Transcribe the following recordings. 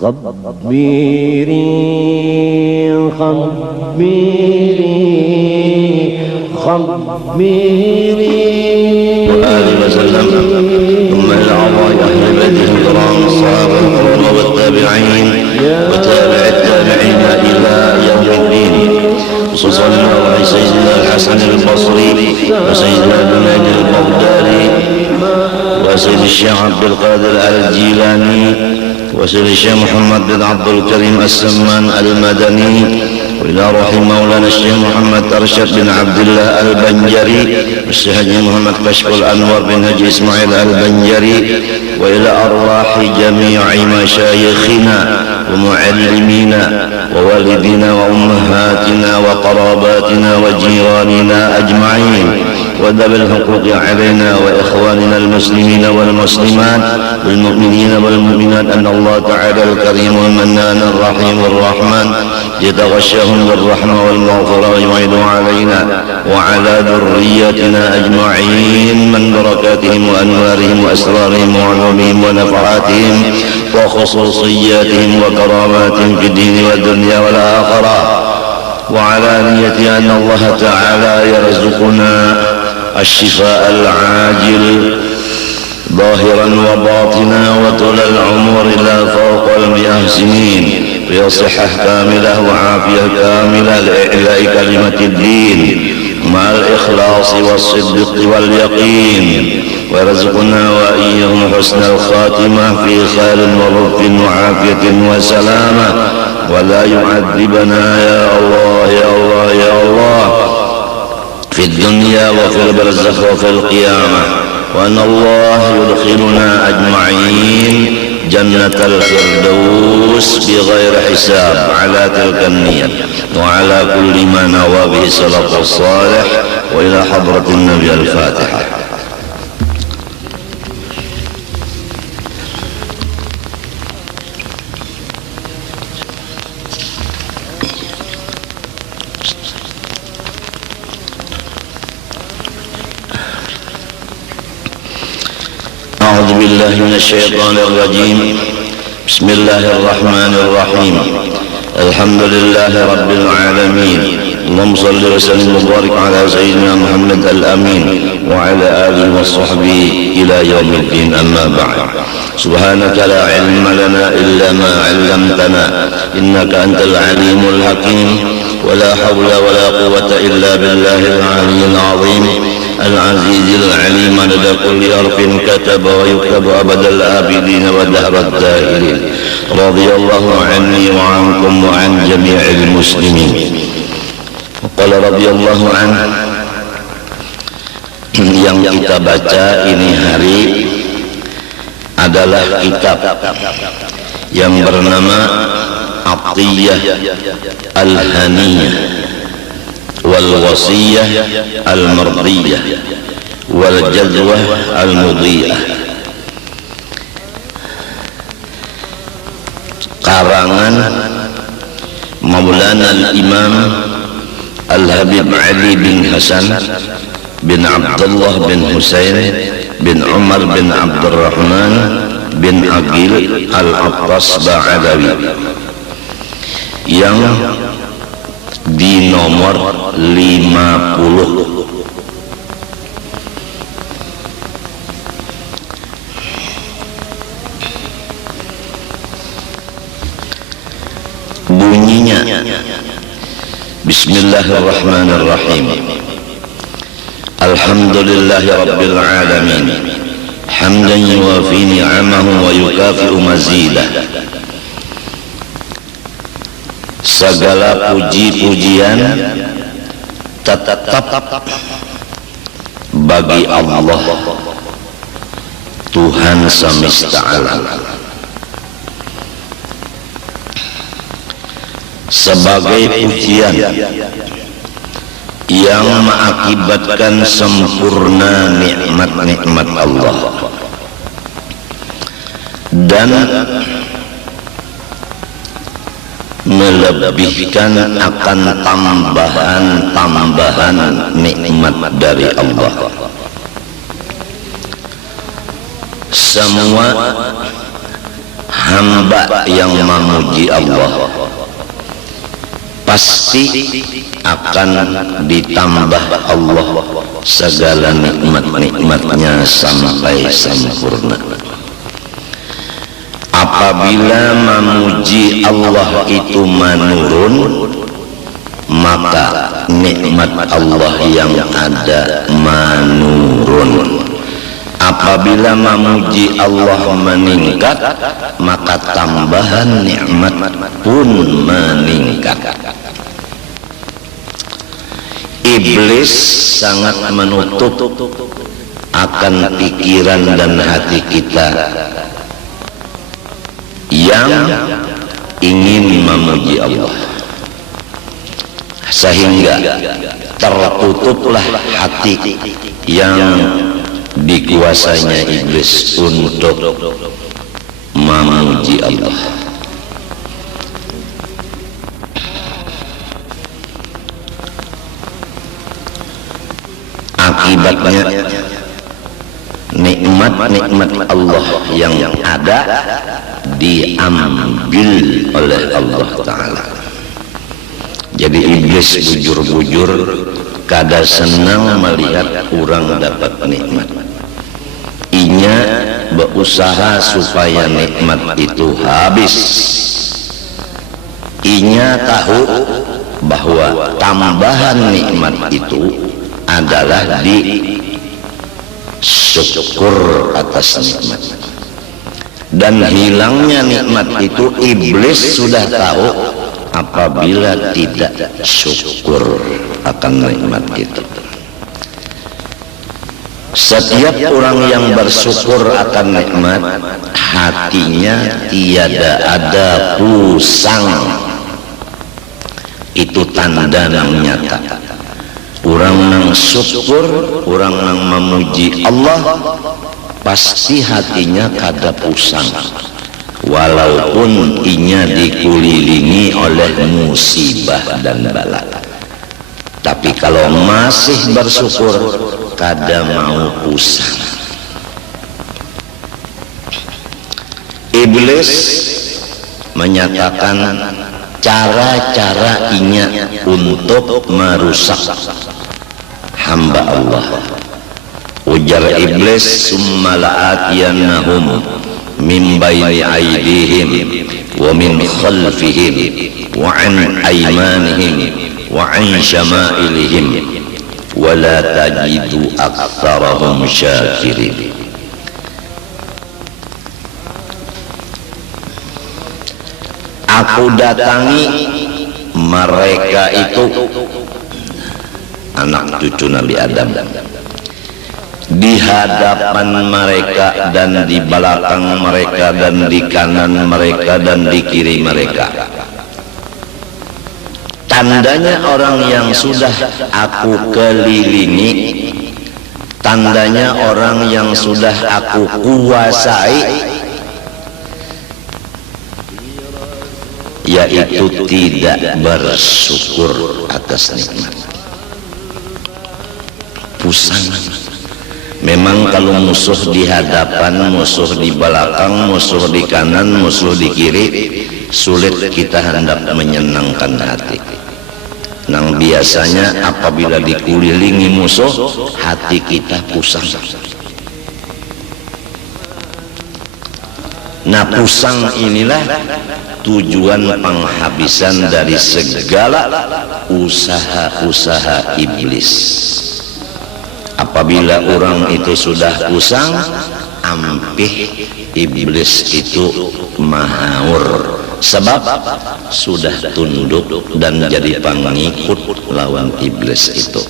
خبري وآله وسلم. ثم إلى أعضاء أهل بيته الكرام الصحابة الكرام والتابعين وتابع التابعين إلى يوم الدين، خصوصا على سيدنا الحسن البصري وسيدنا جنيد البغدادي وسيد الشيخ عبد القادر الجيلاني وسيد الشيخ محمد بن عبد الكريم السمان المدني، وإلى روح مولانا الشيخ محمد أرشد بن عبد الله البنجري والشيخ محمد كشف الأنور بن هجي إسماعيل البنجري، وإلى أرواح جميع مشايخنا ومعلمينا ووالدينا وأمهاتنا وقراباتنا وجيراننا أجمعين، وذوي الحقوق علينا وإخواننا المسلمين والمسلمات والمؤمنين والمؤمنات، أن الله تعالى الكريم المنان الرحيم الرحمن يتغشاهم بالرحمة والمغفرة ويعيد علينا وعلى ذريتنا أجمعين من بركاتهم وأنوارهم وأسرارهم وعلومهم ونفعاتهم وخصوصياتهم وكراماتهم في الدين والدنيا والآخرة، وعلى نية أن الله تعالى يرزقنا الشفاء العاجل ظاهرا وباطنا وطول العمر لا فوق 100 سنين، وصحة كاملة وعافية كاملة لإعلاء كلمة الدين مع الإخلاص والصدق واليقين، ويرزقنا وإياهم حسن الخاتمة في خير ورفق وعافية وسلامة، ولا يعذبنا يا الله يا الله يا الله في الدنيا وفي البرزخ وفي القيامة، وأن الله يدخلنا أجمعين جنة الفردوس بغير حساب على تلك النية وعلى كل ما نوى به السلف الصالح. وإلى حضرة النبي الفاتحة. أعوذ بالله من الشيطان الرجيم. بسم الله الرحمن الرحيم. الحمد لله رب العالمين. اللهم صل وسلم وبارك على سيدنا محمد الأمين وعلى آله وصحبه إلى يوم الدين. أما بعد، سبحانك لا علم لنا إلا ما علمتنا إنك أنت العليم الحكيم، ولا حول ولا قوة إلا بالله العلي العظيم العزيز العليم عدد كل حرف كتب ويكتب أبد الآبدين ودهر الداهرين. رضي الله عني وعنكم وعن جميع المسلمين. وقال رضي الله عنه. Yang kita baca ini hari adalah kitab yang bernama Atiyah Al-Haniyah wal Wasiyah Al-Mardiyah wal Jazwah Al-Mudiyah, karangan Maulana Al-Imam Al-Habib Ali bin Hasan bin Abdullah bin Husain bin Umar bin Abdurrahman bin Aqil Al-Abbas Ba'alawi, yang di nomor 50. Bunyinya Bismillahirrahmanirrahim. Alhamdulillahi Rabbil Alamin, hamdan yuwafi ni'amahu wa yukafi'u mazidah. Segala puji-pujian tetap bagi Allah, Tuhan semesta alam, sebagai pujian yang mengakibatkan sempurna nikmat-nikmat Allah dan melebihkan akan tambahan-tambahan nikmat dari Allah. Semua hamba yang memuji Allah pasti akan ditambah Allah segala nikmat-nikmatnya sampai sempurna. Apabila memuji Allah itu menurun, maka nikmat Allah yang ada menurun. Apabila memuji Allah meningkat, maka tambahan nikmat pun meningkat. Iblis sangat menutup akan pikiran dan hati kita yang ingin memuji Allah, sehingga tertutuplah hati yang dikuasainya iblis untuk memuji Allah. Akibatnya nikmat-nikmat Allah yang ada diambil oleh Allah Ta'ala. Jadi iblis bujur-bujur kada senang melihat orang dapat nikmat. Inya berusaha supaya nikmat itu habis. Inya tahu bahwa tambahan nikmat itu adalah di syukur atas nikmat. Dan hilangnya nikmat itu iblis sudah tahu apabila tidak syukur akan nikmat itu. Setiap orang yang bersyukur akan nikmat, hatinya tiada ada pusang. Itu tanda yang nyata. Orang yang syukur, orang yang memuji Allah, pasti hatinya kada pusang. Walaupun inya dikelilingi oleh musibah dan bala. Tapi kalau masih bersyukur, kada mau pusang. Iblis menyatakan cara-cara inya untuk merusak hamba Allah. Ujar iblis, summa la'atiyannahum min bayni aydihim wa min khalfihim wa an aymanihim wa an syama'ilihim wa la tajidu aktsarahum syakirin. Aku datangi mereka itu, anak cucu Nabi Adam, di hadapan mereka dan di belakang mereka dan di kanan mereka dan di kiri mereka. Tandanya orang yang sudah aku kelilingi, tandanya orang yang sudah aku kuasai, yaitu tidak bersyukur atas nikmat. Pusang. Memang kalau musuh di hadapan, musuh di belakang, musuh di kanan, musuh di kiri, sulit kita hendak menyenangkan hati. Nang biasanya apabila dikelilingi musuh, hati kita pusang. Nah, pusang inilah tujuan penghabisan dari segala usaha-usaha iblis. Apabila orang itu sudah pusang, ampih iblis itu mahaur, sebab sudah tunduk dan jadi pengikut lawan iblis itu.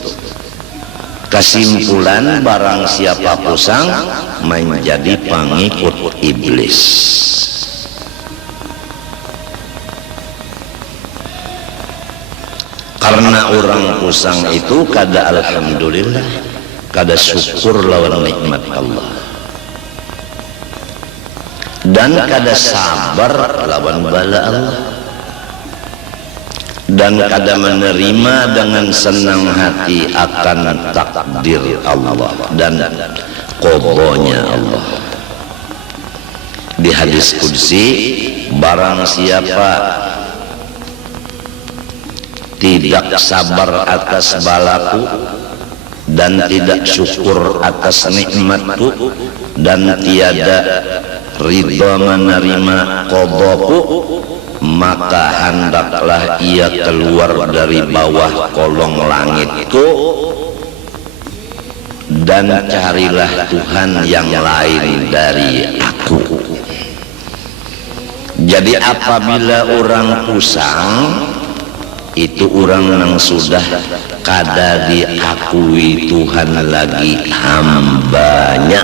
Kesimpulan, barang siapa pusang menjadi pengikut iblis. Karena orang pusang itu kada alhamdulillah, kada syukur lawan nikmat Allah, dan kada sabar lawan bala Allah, dan kada menerima dengan senang hati akan takdir Allah dan qadanya Allah. Di hadis qudsi, barang siapa tidak sabar atas balaku dan tidak syukur atas nikmatku dan tiada ridha menerima qadaku, maka hendaklah ia keluar dari bawah kolong langitku dan carilah Tuhan yang lain dari aku. Jadi apabila orang pusang, itu orang yang sudah kada diakui Tuhan lagi hambanya,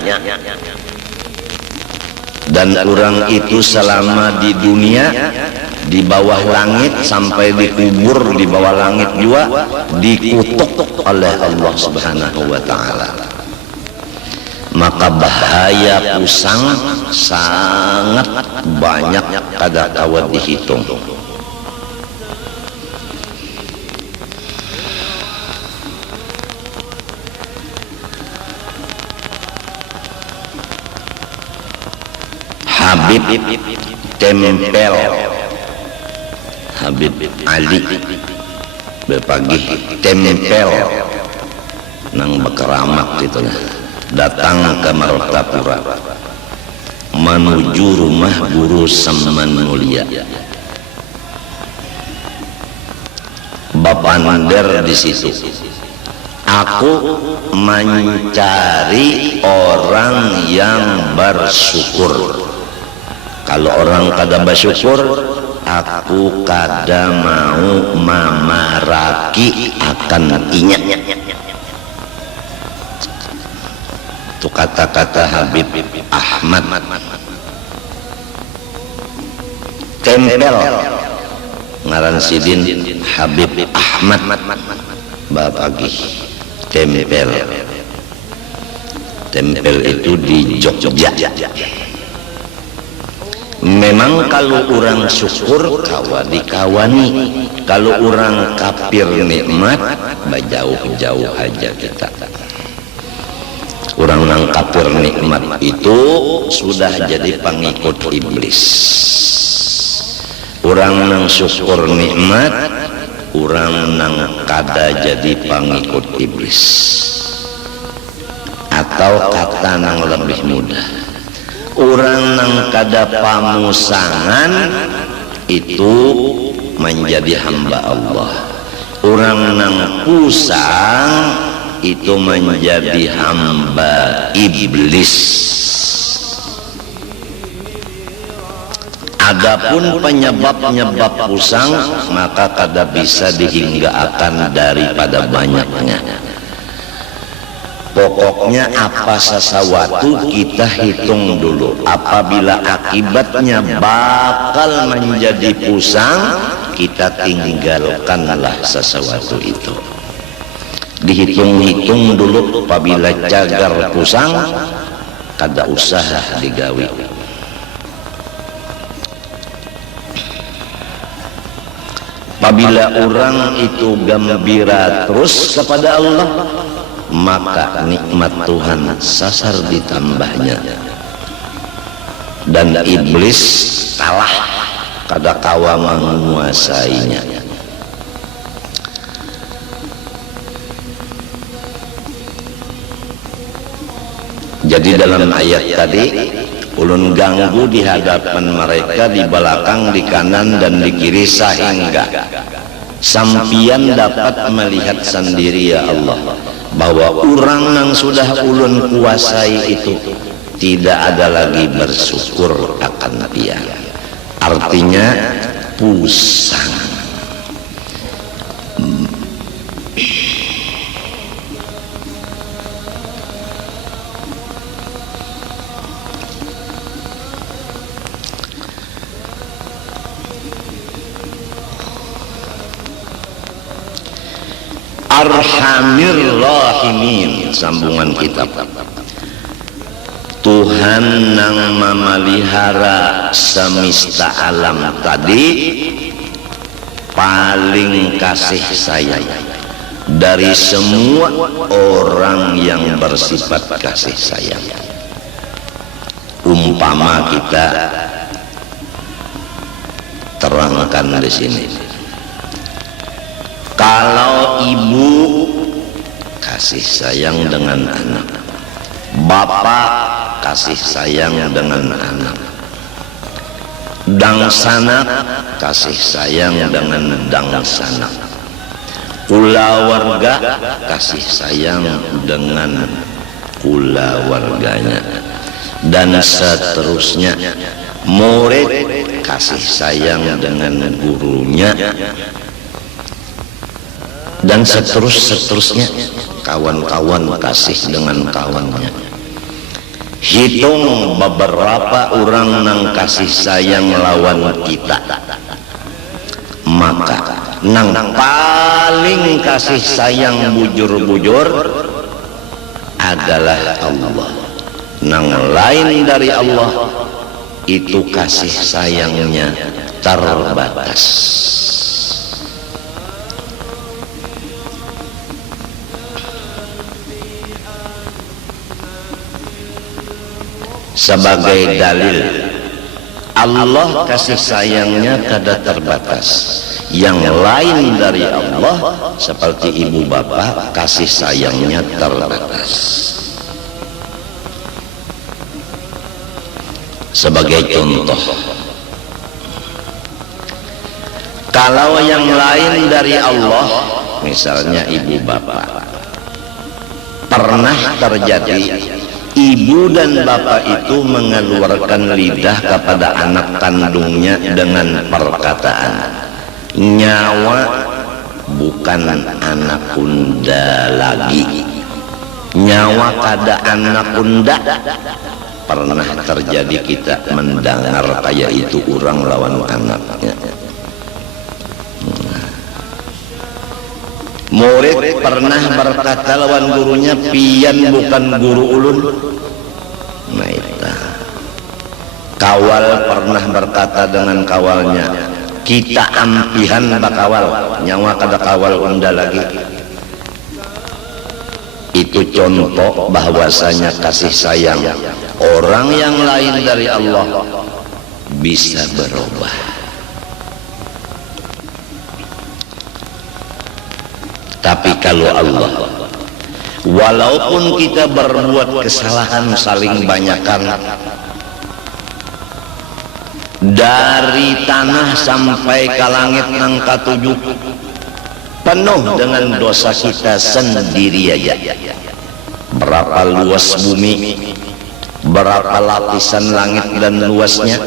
dan orang itu selama di dunia di bawah langit sampai dikubur di bawah langit juga dikutuk oleh Allah Subhanahu wa ta'ala. Maka bahaya pusang sangat banyak, kada kawat dihitung. Habib tempel, Habib Ali berpagi tempel nang bekeramat itu, datang ke Martapura menuju rumah guru Saman Mulia. Bapak Nander di situ. Aku mencari orang yang bersyukur. Kalau orang kada bersyukur, aku kada mau memaraki akan inya. Itu kata-kata Habib Ahmad. Tempel ngaran sidin Habib Ahmad bapagi tempel. Tempel itu di Jogja. Memang kalau orang syukur kawa dikawani, kalau orang kafir nikmat jauh-jauh aja kita. Orang yang kafir nikmat itu sudah jadi pengikut iblis. Orang yang syukur nikmat, orang yang kada jadi pengikut iblis. Atau kata yang lebih mudah, orang yang kada pamusangan itu menjadi hamba Allah. Orang yang pusang itu menjadi hamba iblis. Adapun penyebab-penyebab pusang maka kada bisa dihinggakan daripada banyaknya. Pokoknya apa sesuatu kita hitung dulu. Apabila akibatnya bakal menjadi pusang, kita tinggalkanlah sesuatu itu. Dihitung-hitung dulu. Apabila cagar pusang, kada usaha digawi. Apabila orang itu gembira terus kepada Allah, maka nikmat Tuhan sasar ditambahnya, dan iblis kalah, kada kawa menguasainya. Jadi dalam ayat tadi, ulun ganggu di hadapan mereka, di belakang, di kanan dan di kiri, sehingga sampian dapat melihat sendiri ya Allah, bahwa orang yang sudah ulun kuasai itu tidak ada lagi bersyukur akan dia. Artinya pusang. Arhamir Rahimin, sambungan kitab. Tuhan yang memelihara semesta alam tadi paling kasih sayang dari semua orang yang bersifat kasih sayang. umpama kita terangkan di sini. Kalau ibu kasih sayang dengan anak, bapak kasih sayang dengan anak, dangsanak kasih sayang dengan dangsanak, kulawarga kasih sayang dengan kulawarganya, dan seterusnya. Murid kasih sayang dengan gurunya, dan seterusnya. Kawan-kawan kasih dengan kawannya. Hitung beberapa orang nang kasih sayang lawan kita, maka nang paling kasih sayang bujur-bujur adalah Allah. Nang lain dari Allah itu kasih sayangnya terbatas. Sebagai dalil, Allah kasih sayangnya kada terbatas. Yang lain dari Allah seperti ibu bapak kasih sayangnya terbatas. Sebagai contoh, kalau yang lain dari Allah, misalnya ibu bapak, pernah terjadi ibu dan bapak itu mengeluarkan lidah kepada anak kandungnya dengan perkataan, nyawa bukan anak unda lagi, nyawa kada anak unda. Pernah terjadi kita mendengar kayak itu orang lawan anaknya. Murid pernah berkata lawan gurunya, pian bukan guru ulun. Nah itu. Kawal pernah berkata dengan kawalnya, kita ampihan bakawal, nyawa kada kawal unda lagi. Itu contoh bahwasanya kasih sayang orang yang lain dari Allah bisa berubah. Tapi kalau Allah, walaupun kita berbuat kesalahan saling banyakan, dari tanah sampai ke langit nang katujuh, penuh dengan dosa kita sendiri aja. Berapa luas bumi, berapa lapisan langit dan luasnya,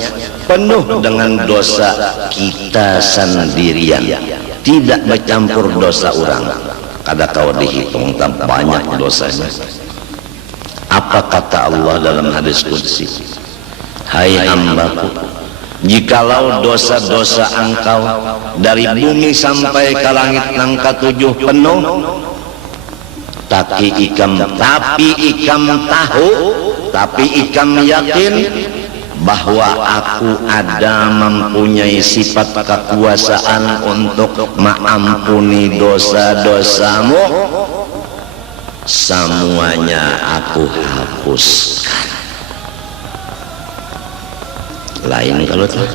penuh dengan dosa kita sendirian, tidak bercampur dosa orang. Kada kau dihitung tak banyak dosanya. Apa kata Allah dalam hadis qudsi? Hai hambaku, jikalau dosa-dosa engkau dari bumi sampai ke langit nang katujuh penuh, tapi ikam tahu, tapi ikam yakin bahwa aku ada mempunyai sifat kekuasaan untuk mengampuni dosa-dosamu, semuanya aku hapuskan. Lain kalau tuh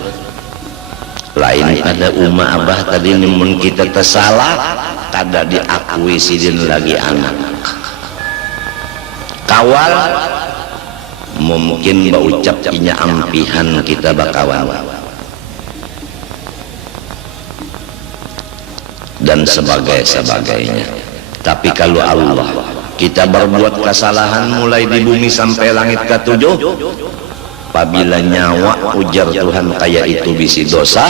lain pada umma abah tadi nimun kita tersalah kada diakui sidin lagi anak kawal mungkin baucap inya ampihan kita bakawan dan sebagainya. Tapi kalau Allah, kita berbuat kesalahan mulai di bumi sampai langit ketujuh, apabila nyawa ujar Tuhan kayak itu bisi dosa,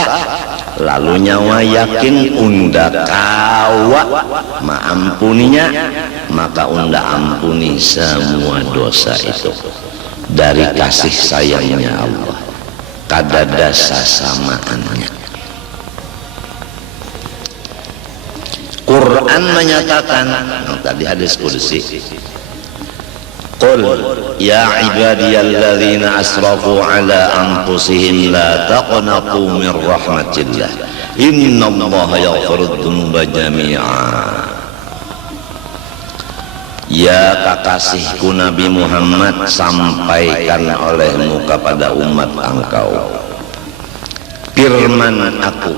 lalu nyawa yakin unda kawa maampuninya, maka unda ampuni semua dosa itu dari kasih sayangnya Allah, kada dasa samaannya. Quran menyatakan tadi hadis qudsi, Qul ya ibadiyalladzina asrafu ala anfusihim la taqnatu min rahmatillah innallaha yaghfirudz dzunuba jami'a. Ya kekasihku Nabi Muhammad, sampaikan olehmu kepada umat engkau firman aku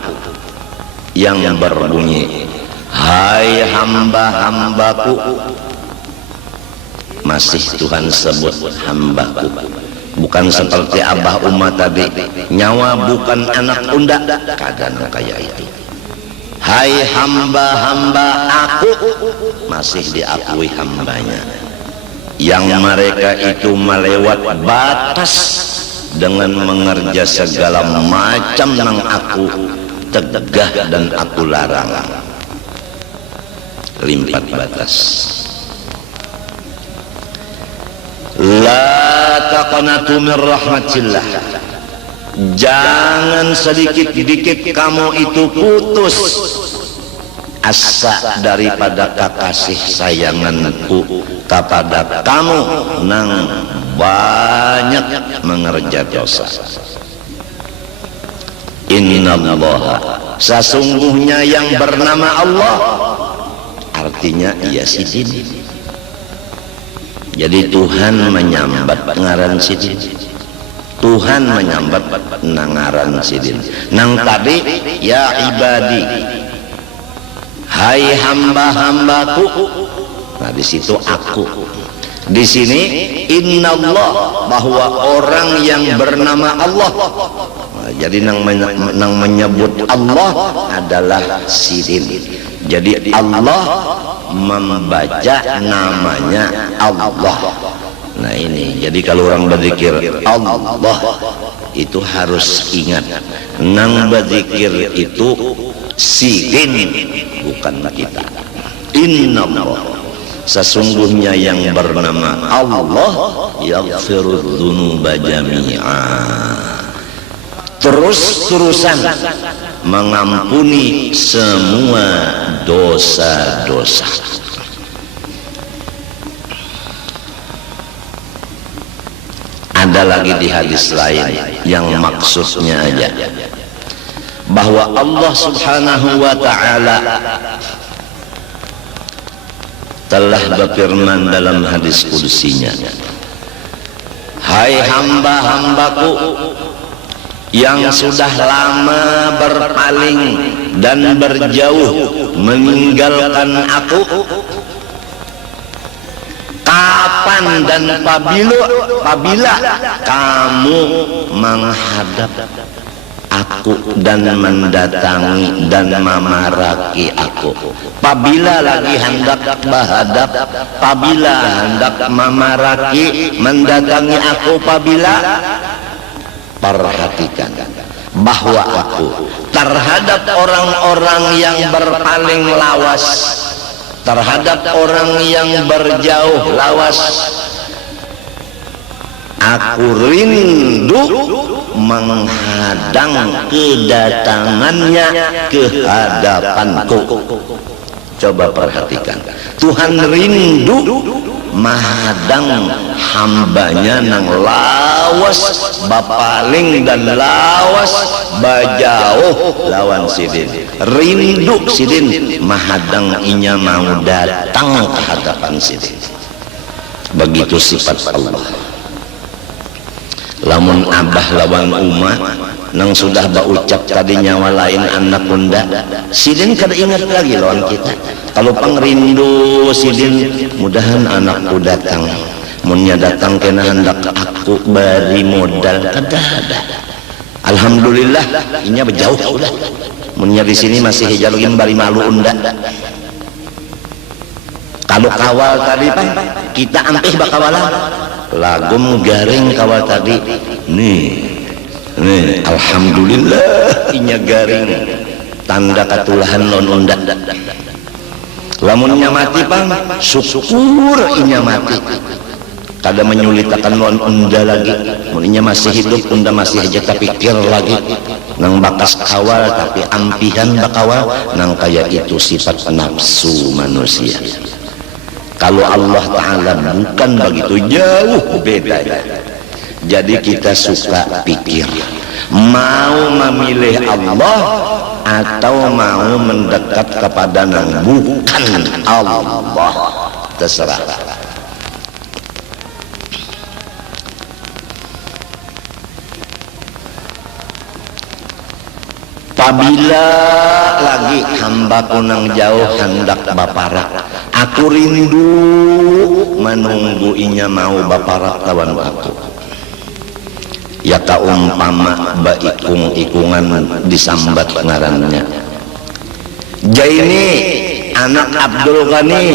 yang berbunyi, hai hamba-hambaku. Masih Tuhan sebut hambaku, bukan seperti abah umat tadi, nyawa bukan anak unda, kadang kayak itu. Hai hamba-hamba aku, masih diakui hambanya. Yang mereka itu melewat batas dengan mengerja segala macam yang aku tegah dan aku larang. Limpat batas. La taqnatu min rahmatillah. Jangan sedikit-sedikit kamu itu putus asa daripada kekasih sayanganku kepada kamu nang banyak mengerja dosa. Innallaha, sesungguhnya yang bernama Allah, artinya ia sidin. Jadi Tuhan menyambat ngaran sidin, Tuhan menyambat nangaran sidin. Nang tadi ya ibadi, hai hamba-hambaku. Nah di situ aku. Di sini innallah, bahwa orang yang bernama Allah. Nah, jadi nang menyebut Allah adalah sidin. Jadi Allah membaca namanya Allah. Nah ini, jadi kalau orang berzikir Allah itu harus ingat, nang berzikir itu sidin, bukan kita. Innallah, sesungguhnya yang bernama Allah, yaghfirudz dzunuba jami'a, terus-terusan mengampuni semua dosa-dosa. Ada lagi di hadis lain yang maksudnya aja, bahwa Allah Subhanahu wa ta'ala telah berfirman dalam hadis qudsinya, hai hamba-hambaku yang sudah lama berpaling dan berjauh meninggalkan aku, kapan dan apabila kamu menghadap aku dan mendatangi dan memaraki aku, apabila lagi hendak menghadap, apabila hendak memaraki mendatangi aku, apabila, perhatikan bahwa aku terhadap orang-orang yang berpaling lawas, terhadap orang yang berjauh lawas, aku rindu menghadang kedatangannya ke hadapanku. Coba perhatikan, Tuhan rindu menghadang hambanya nang lawas bapaling dan lawas bajauh lawan sidin. Rindu sidin menghadang inya mau datang ke hadapan sidin. Begitu sifat Allah. Lamun abah lawan umat nang sudah baucap tadi nyawa lain anak bunda, sidin kada ingat lagi lawan kita. Kalau pangrindu sidin, mudahan anakku datang, munnya datang kena hendak aku beri modal, kada ada. Alhamdulillah inya berjauh sudah, munnya di sini masih hijalugin bari malu unda. Kalau kawal tadi pak kita ampih bakawalan lagum garing kawal tadi nih alhamdulillah inya garing tanda katulahan lon unda. Lamunnya mati pang syukur inya mati, kada menyulitakan lon unda lagi. Munnya masih hidup unda masih aja kepikir lagi nang bakas kawal, tapi ampihan bakawal nang kaya itu sifat nafsu manusia. Kalau Allah Ta'ala bukan begitu, jauh beda. Jadi kita suka pikir, mau memilih Allah atau mau mendekat kepada yang bukan Allah. terserah. Apabila lagi hamba kunang jauh hendak baparak, aku rindu menunggu inya mau baparak tawan aku. Ya umpama baikung-ikungan disambat ngarannya. Jaini anak Abdul Ghani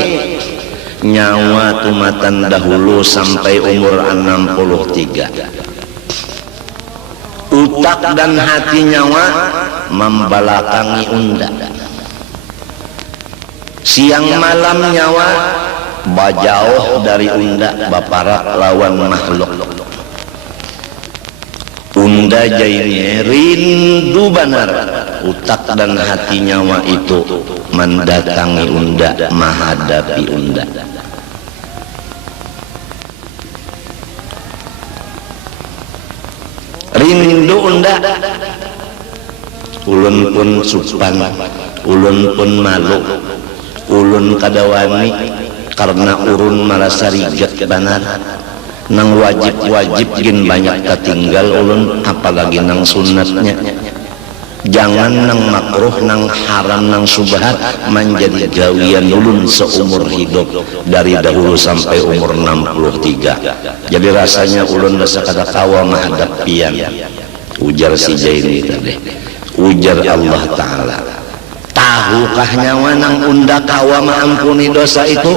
nyawa tumatan dahulu sampai umur 63. Utak dan hati nyawa membelakangi unda. Siang malam nyawa bajauh dari unda, baparak lawan makhluk. Unda jaini rindu benar, utak dan hati nyawa itu mendatangi unda, menghadapi unda. Rindu unda, ulun pun supan, ulun pun malu, ulun kadawani karena urun merasa rigat benar. Nang wajib-wajib gin banyak ketinggal ulun, apalagi nang sunatnya. Jangan nang makruh, nang haram, nang subhat menjadi gawian ulun seumur hidup dari dahulu sampai umur 63. Jadi rasanya ulun rasa kata kawa menghadap pian. Ujar si Jaini tadi, ujar Allah Ta'ala, tahukah nyawa nang unda kawa maampuni dosa itu?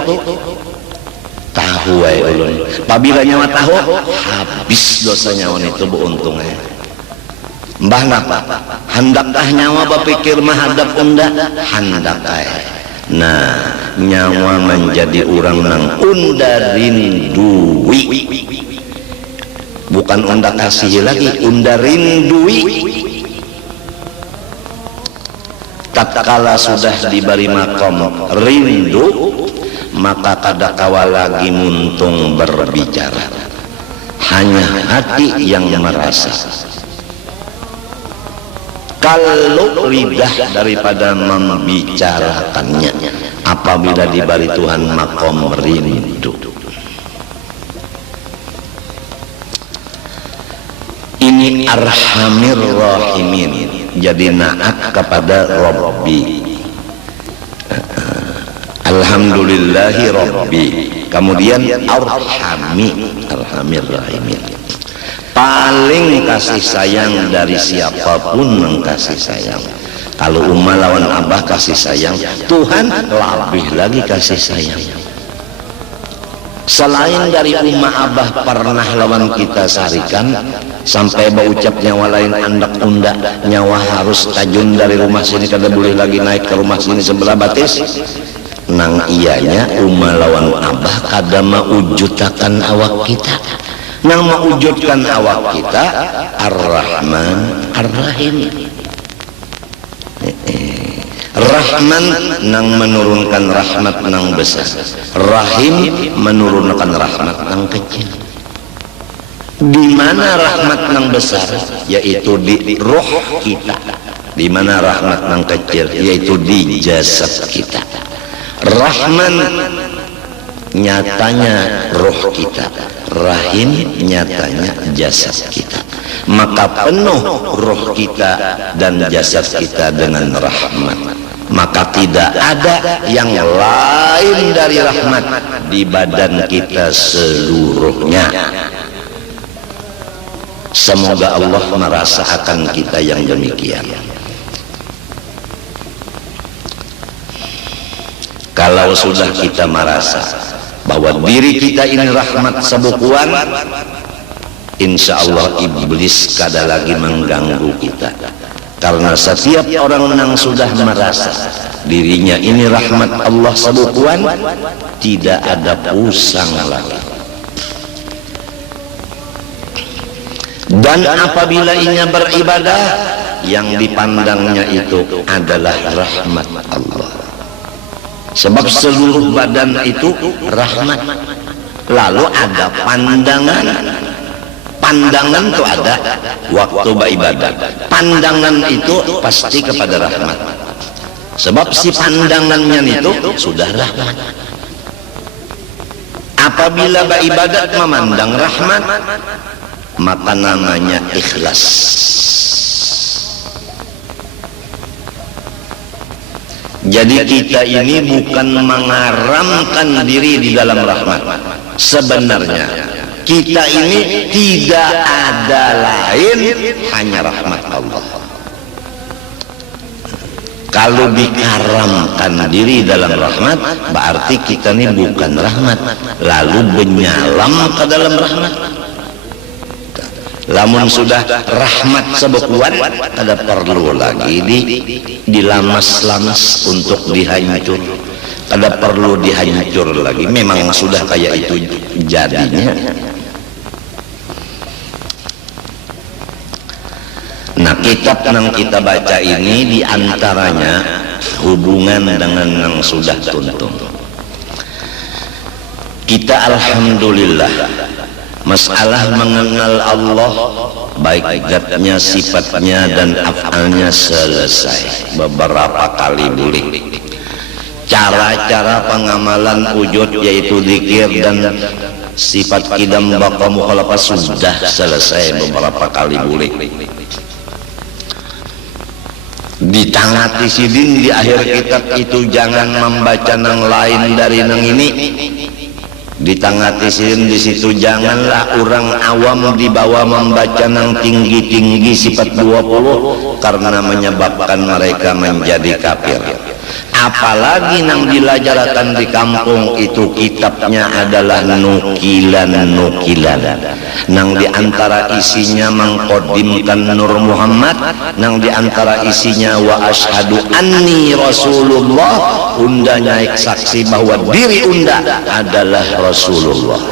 Tahu wae ulun. Apabila nyawa tahu, habis dosa nyawa itu beruntungnya. Mbah napa? Hendakkah nyawa berpikir menghadap unda? Hendak ae. Nah, nyawa menjadi orang nang unda rindui. Bukan unda kasih lagi, unda rindui. Tatkala sudah diberi makom rindu, maka kada kawa lagi muntung berbicara. Hanya hati yang merasa. Kalau lidah daripada membicarakannya apabila diberi Tuhan makom rindu. Ini arhamir rahimin, jadi naat kepada Rabbi. Alhamdulillahi Rabbi, kemudian arhami, arhamir rahimin, paling kasih sayang dari siapapun yang kasih sayang. Kalau umma lawan abah kasih sayang, Tuhan lebih lagi kasih sayang. Selain dari umma abah pernah lawan kita sarikan sampai baucap nyawa lain andak unda, nyawa harus tajun dari rumah sini kada boleh lagi naik ke rumah sini sebelah batis. Nang iyanya umma lawan abah kada maujutakan awak kita. Nang mewujudkan awak kita Ar-Rahman Ar-Rahim. Rahman nang menurunkan rahmat nang besar, Rahim menurunkan rahmat nang kecil. Di mana rahmat nang besar? Yaitu di roh kita. Di mana rahmat nang kecil? Yaitu di jasad kita. Rahman nyatanya roh kita, Rahim nyatanya jasad kita. Maka penuh roh kita dan jasad kita dengan rahmat. Maka tidak ada yang lain dari rahmat di badan kita seluruhnya. Semoga Allah merasakan kita yang demikian. Kalau sudah kita merasa bahwa diri kita ini rahmat sebukuan, insya Allah iblis kada lagi mengganggu kita. Karena setiap orang yang sudah merasa dirinya ini rahmat Allah sebukuan, tidak ada pusang lagi. Dan apabila inya beribadah, yang dipandangnya itu adalah rahmat Allah. Sebab seluruh badan itu rahmat. Lalu ada pandangan. Pandangan itu ada waktu beribadah. Pandangan itu pasti kepada rahmat. Sebab si pandangannya itu sudah rahmat. Apabila beribadat memandang rahmat, maka namanya ikhlas. Jadi kita ini bukan mengaramkan diri di dalam rahmat. Sebenarnya kita ini tidak ada lain, hanya rahmat Allah. Kalau dikaramkan diri dalam rahmat, berarti kita ini bukan rahmat, lalu menyalam ke dalam rahmat. Lamun sudah rahmat sebekuan, ada perlu lagi dilamas-lamas untuk dihancur. Ada perlu dihancur lagi. Memang sudah kayak itu jadinya. Nah, kitab yang kita baca ini diantaranya hubungan dengan yang sudah tuntung. Kita alhamdulillah masalah mengenal Allah, baik zatnya, sifatnya dan af'alnya selesai beberapa kali boleh. Cara-cara pengamalan wujud yaitu zikir dan sifat qidam baqa mukhalafah sudah selesai beberapa kali boleh. Ditangati sidin di akhir kitab itu jangan membaca nang lain dari nang ini. Ditangatisin di situ janganlah orang awam dibawa membaca nang tinggi-tinggi sifat 20 karena menyebabkan mereka menjadi kafir. Apalagi nang dilajarkan di kampung itu kitabnya adalah nukilan-nukilan. Nang diantara isinya mengkodimkan Nur Muhammad, nang diantara isinya wa asyhadu anni Rasulullah, unda naik saksi bahwa diri unda adalah Rasulullah.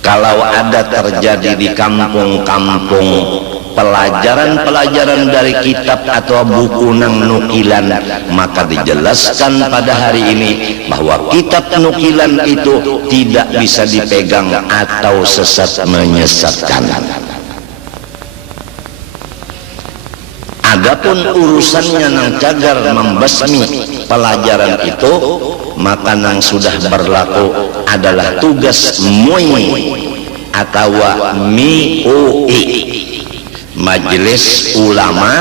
Kalau ada terjadi di kampung-kampung pelajaran-pelajaran dari kitab atau buku nang nukilan, maka dijelaskan pada hari ini bahwa kitab nukilan itu tidak bisa dipegang atau sesat menyesatkan. Adapun urusannya nang cagar membasmi pelajaran itu, maka nang sudah berlaku adalah tugas MUI atau MUI, Majelis Ulama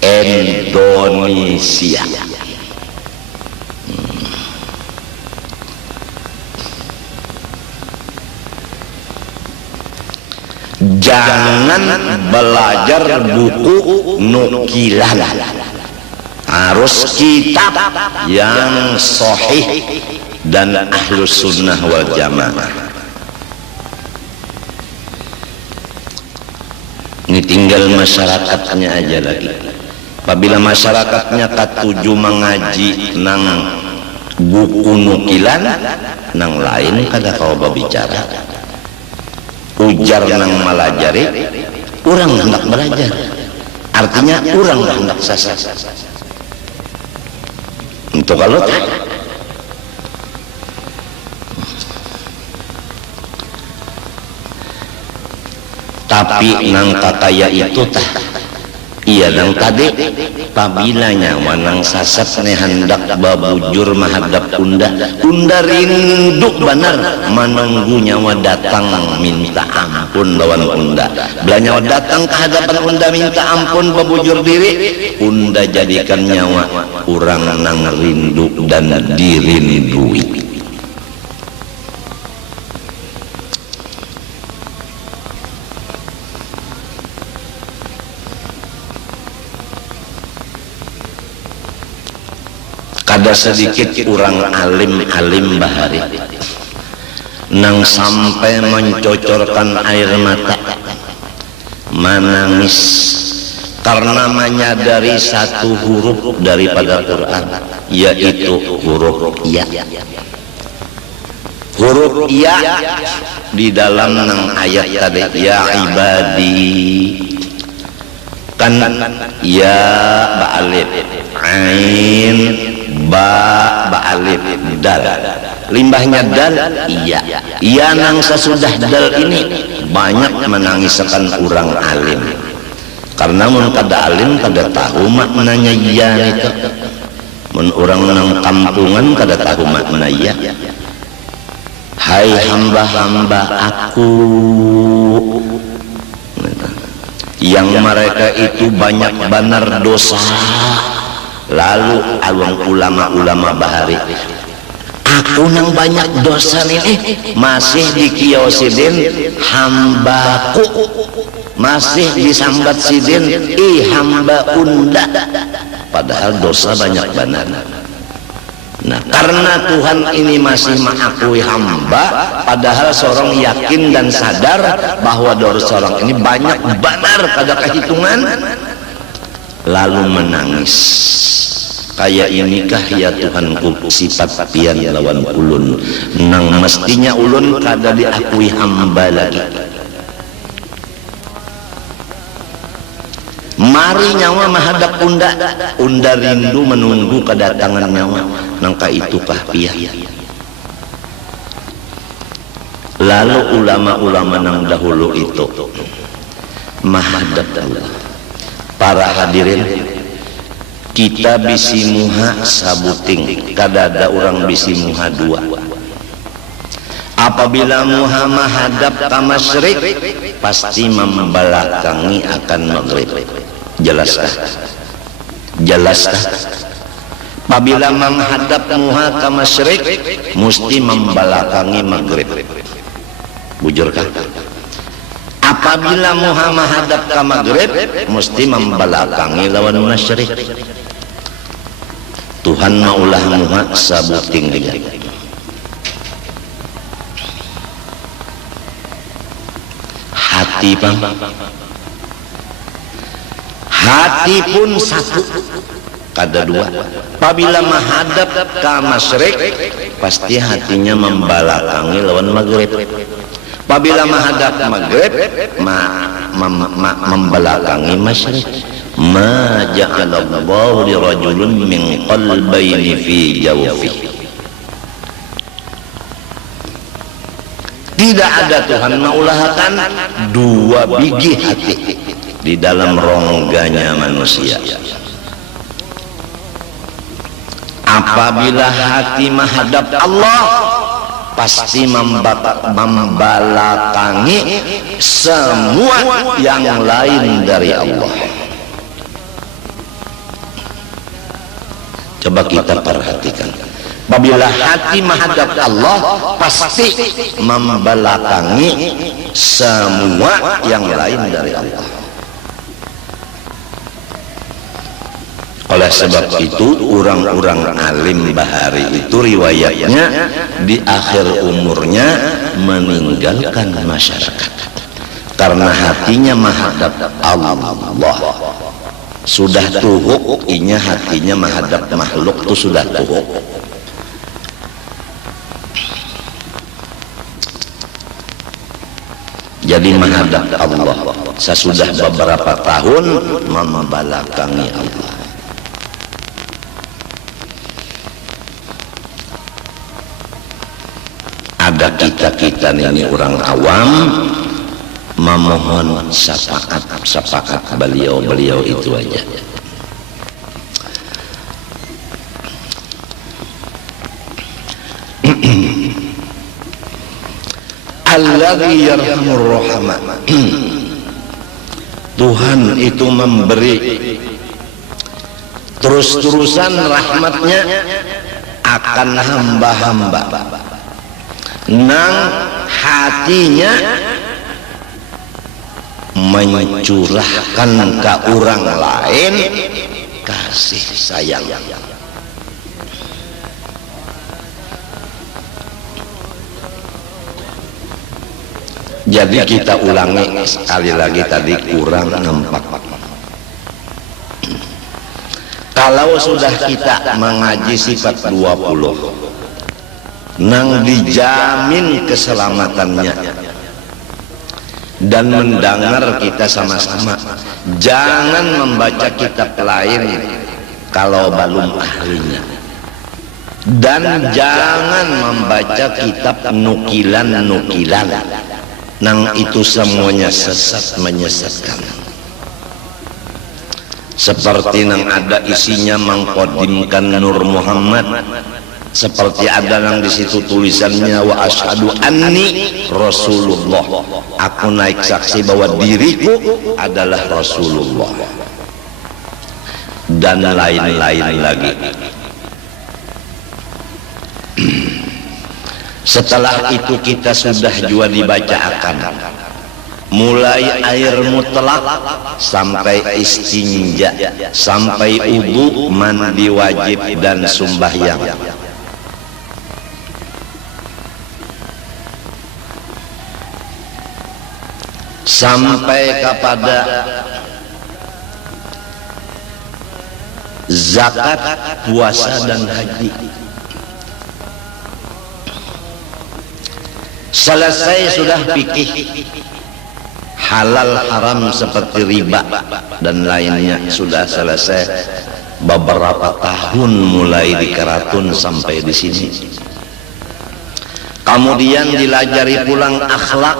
Indonesia. Jangan belajar buku nukilan, harus kitab yang sahih dan ahlus sunnah wal jamaah. Ini tinggal masyarakatnya aja lagi. Apabila masyarakatnya katuju mengaji nang buku nukilan, nang lain kada kau berbicara. Ujar nang malajari, orang hendak belajar. Artinya orang hendak sasar. Untuk kalau tapi nang kakaya itu tah iya nang tadi pabila nyawa nang sasat ne hendak babujur menghadap unda rindu benar menunggu nyawa datang minta ampun lawan unda. Bila nyawa datang ke hadapan unda minta ampun babujur diri, unda jadikan nyawa orang nang rindu dan dirindui. Ada sedikit orang alim bahari nang sampai mencocorkan air mata, menangis karena menyadari satu huruf daripada Quran, yaitu huruf ya. Huruf ya di dalam nang ayat tadi, ya ibadi, kan ya ba'alif ain ba alif dal, limbahnya dal iya. Iya nang sesudah dal ini banyak menangiskan orang alim, karena mun kada alim kada tahu maknanya iya itu. Mun orang nang kampungan kada tahu makna iya. hai hamba-hamba aku yang mereka itu banyak benar dosa. Lalu awang ulama-ulama bahari, aku nang banyak dosa nih masih dikiosidin hambaku, masih disambat sidin hamba unda, padahal dosa banyak benar. Nah, karena Tuhan ini masih mengakui hamba, padahal seorang yakin dan sadar bahwa dosa seorang ini banyak benar pada kehitungan, lalu menangis. Kayak inikah ya Tuhanku sifat pian lawan ulun, nang mestinya ulun kada diakui hamba lagi. Mari nyawa menghadap unda rindu menunggu kedatangan nyawa, nangka itukah piah. Lalu ulama-ulama nang dahulu itu menghadap Allah. Para hadirin, kita bisi muha sabuting, kadada orang bisi muha dua. Apabila muha menghadap ke masyrik, pasti membelakangi akan maghrib. Jelaskah? Jelaskah? Apabila menghadap muha ke masyrik, mesti membelakangi maghrib. Bujurkah? Apabila muha menghadap ke maghrib, mesti membelakangi lawan masyrik. Tuhan maulah muha sabuting dia. Hati bang, hati pun satu, kada dua. Apabila menghadap ke masyrik, pasti hatinya membelakangi lawan maghrib. Apabila menghadap maghrib, membelakangi masyrik. Ma ja'alallahu li rajulin min qalbayni fi jawfihi. Tidak ada Tuhan maulahakan dua biji hati di dalam rongganya manusia. Apabila hati menghadap Allah, pasti membelakangi semua yang lain dari Allah. Coba kita perhatikan. Apabila hati menghadap Allah, pasti membelakangi semua yang lain dari Allah. Oleh sebab itu, orang-orang alim bahari itu riwayatnya di akhir umurnya meninggalkan masyarakat karena hatinya menghadap Allah. Sudah tuhuk, inya hatinya menghadap makhluk itu sudah tuhuk. Jadi menghadap Allah sesudah beberapa tahun membelakangi Allah. Ada kita ini orang awam memohon syafaat beliau itu aja. Alladzi yarhamur rahman. Tuhan itu memberi terus-terusan rahmatnya akan hamba-hamba nang hatinya mencurahkan ke orang lain kasih sayang. Jadi kita ulangi sekali lagi tadi kurang nampak. Kalau sudah kita mengaji sifat 20 nang dijamin keselamatannya dan mendengar kita sama-sama, jangan membaca kitab lain kalau belum ahlinya, dan jangan membaca kitab nukilan-nukilan nang itu semuanya sesat menyesatkan. Seperti nang ada isinya mengkodimkan Nur Muhammad, Seperti ada yang di situ tulisannya wa asyhadu anni Rasulullah. Aku naik saksi bahwa diriku adalah Rasulullah. Dan lain-lain lagi. Setelah itu kita sudah juga dibacakan mulai air mutlak sampai istinja, sampai wudu, mandi wajib dan sembahyang. Sampai kepada zakat, puasa dan haji. Selesai sudah fikih halal haram seperti riba dan lainnya sudah selesai. Beberapa tahun mulai di Keratun sampai di sini. Kemudian dilajari pulang akhlak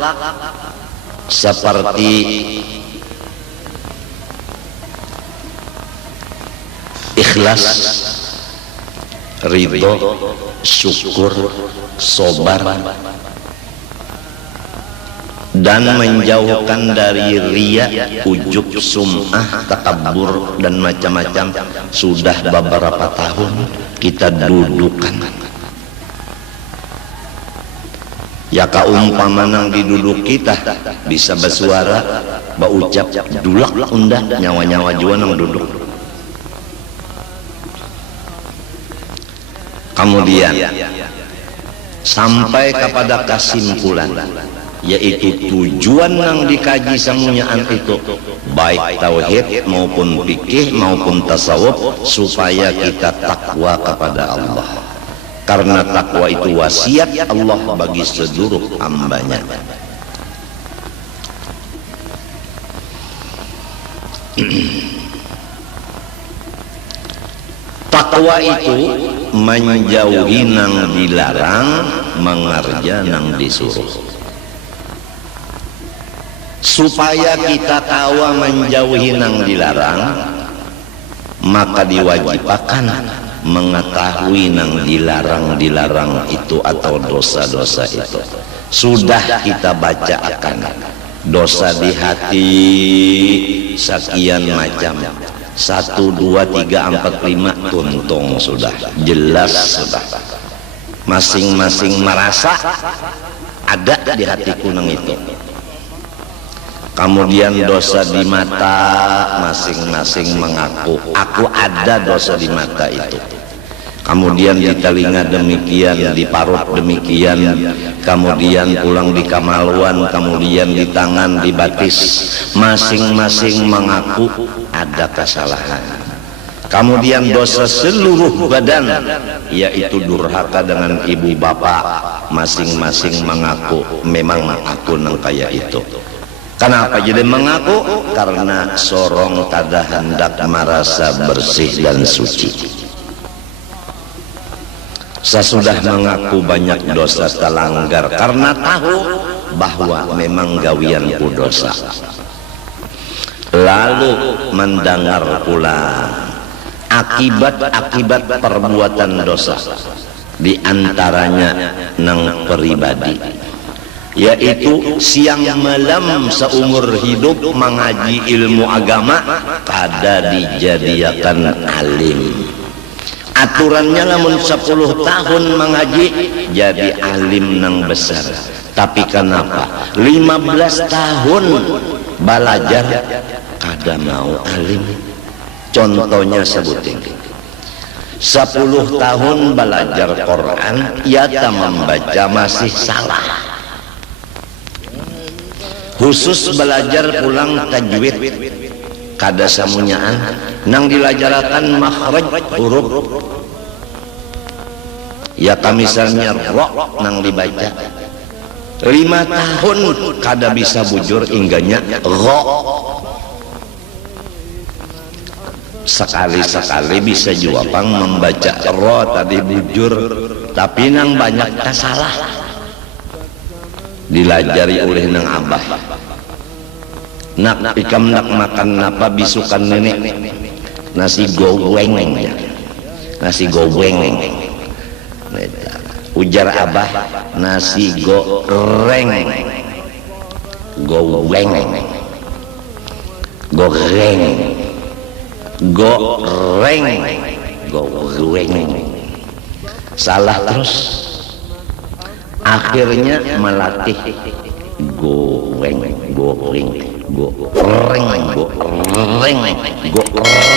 seperti ikhlas, ridho, syukur, sabar, dan menjauhkan dari riya, ujub, sum'ah, takabur dan macam-macam. Sudah beberapa tahun kita dudukkan. Ya kaumpama nang diduduk kita bisa bersuara, baucap, dulak undah, nyawa-nyawa jua nang duduk. Kemudian sampai kepada kesimpulan, yaitu tujuan yang dikaji semuanyaan itu baik tauhid maupun fikih maupun tasawuf, supaya kita takwa kepada Allah. Karena takwa itu wasiat Allah bagi seluruh hambanya. Takwa itu menjauhi nang dilarang, mengerja nang disuruh. Supaya kita tahu menjauhi nang dilarang, maka diwajibkan mengetahui nang dilarang itu atau dosa-dosa itu. Sudah kita baca akan dosa di hati sekian macam, 1, 2, 3, 4, 5 tuntung sudah jelas sudah. Masing-masing merasa ada di hatiku nang itu. Kemudian dosa di mata, masing-masing mengaku aku ada dosa di mata itu. Kemudian di telinga demikian, di parut demikian, kemudian pulang di kemaluan, kemudian di tangan, di batis, masing-masing mengaku ada kesalahan. Kemudian dosa seluruh badan, yaitu durhaka dengan ibu bapak, masing-masing mengaku memang aku nang kaya itu. Kenapa jadi mengaku? Karena sorong kada hendak merasa bersih dan suci. Sesudah mengaku banyak dosa terlanggar karena tahu bahwa memang gawianku dosa. Lalu mendengar pula akibat-akibat perbuatan dosa, di antaranya nang pribadi, yaitu siang malam seumur hidup mengaji ilmu agama kada dijadiakan alim. Aturannya namun 10 tahun mengaji jadi alim nang besar. Tapi kenapa 15 tahun belajar kada mau alim? Contohnya sebutin, 10 tahun belajar Quran, ia tak membaca masih salah. Khusus belajar pulang tajwid kada samunyaan, nang dilajarakan makhraj huruf. Ya misalnya ro nang dibaca 5 tahun kada bisa bujur ingganya ro. Sekali-sekali bisa juga pang membaca ro tadi bujur, tapi nang banyak salah. Dilajari oleh nang abah. Nak ikam nak makan apa bisukan nenek? Nasi goreng ya. Nasi goreng. Ujar abah, nasi goreng, goreng, goreng, goreng, goreng. Salah terus. Akhirnya melatih goreng, goreng, goreng, goreng, goreng, goreng.